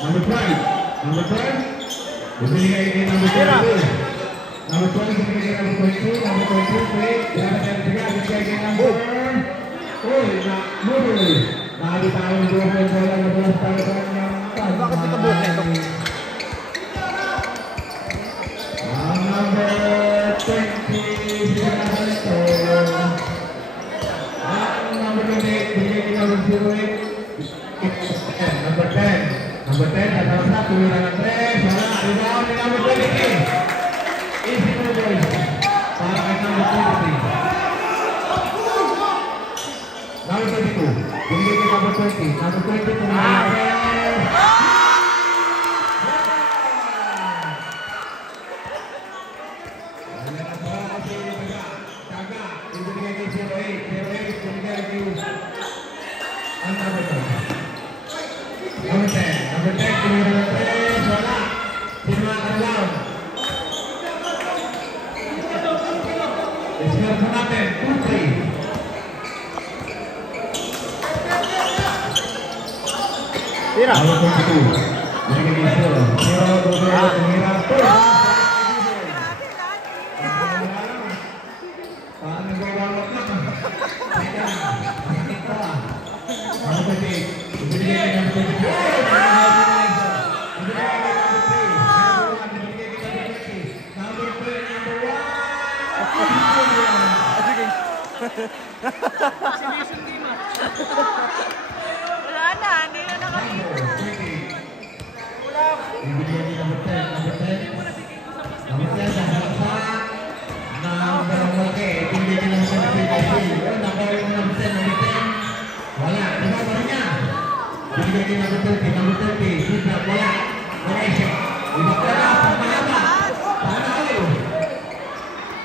Number 12. Ibigay kay number 12. Number 12 ibigay kay number 22. Number 22, ibigay kay number... Murray. Nakalitaan yung 2 points wala na bola sa talagang ng... Bakit ito buhok nito? Ang number 20, sinasal ito. Ang number 28, ibigay kay number 08. Number 10. Number 10, tatawag na, tumira ng 3. Wala, rebound ni number 23. Easy po boys. Para kay number 23. Number 22. Bigay kay number 20. Number 20, tumira ng 3. Ibigay kay 08. 08, ibigay kay ang number 2. Number 10. Number 10, tumira ng 3. Wala. Sinuwakan lang. Ismir po natin. 2-3. Tira. Number 22. Bigay kay 0. 0, tumira 2. Paano nagwawalok na? Teka. Sakit pa. Number 28. Ibigay kay number 22. Wala na, hindi na nakakita. Ibigay kay number 10. Number 10. Number 10, sasalaksak. Number 1 malaki. Ibigay kay number 10. Number 10. Wala. Diba ba niya? Ibigay kay number 30. Number 30. Sudra. Wala. Wala siya. Ibigay ka na. Pagmalaba. Sana kayo.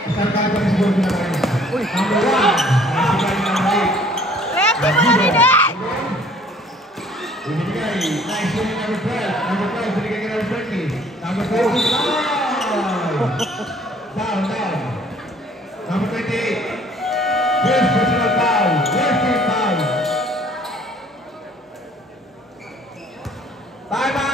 Isang kalpa na siguro na kanya. Number 1. Ibigay number 8. Reto mo na rin eh! Ibigay. Nice shooting number 12. Number 12. Ibigay kay number 30. Number 30. Down. Number 28. First personal foul. First team foul. Bye-bye.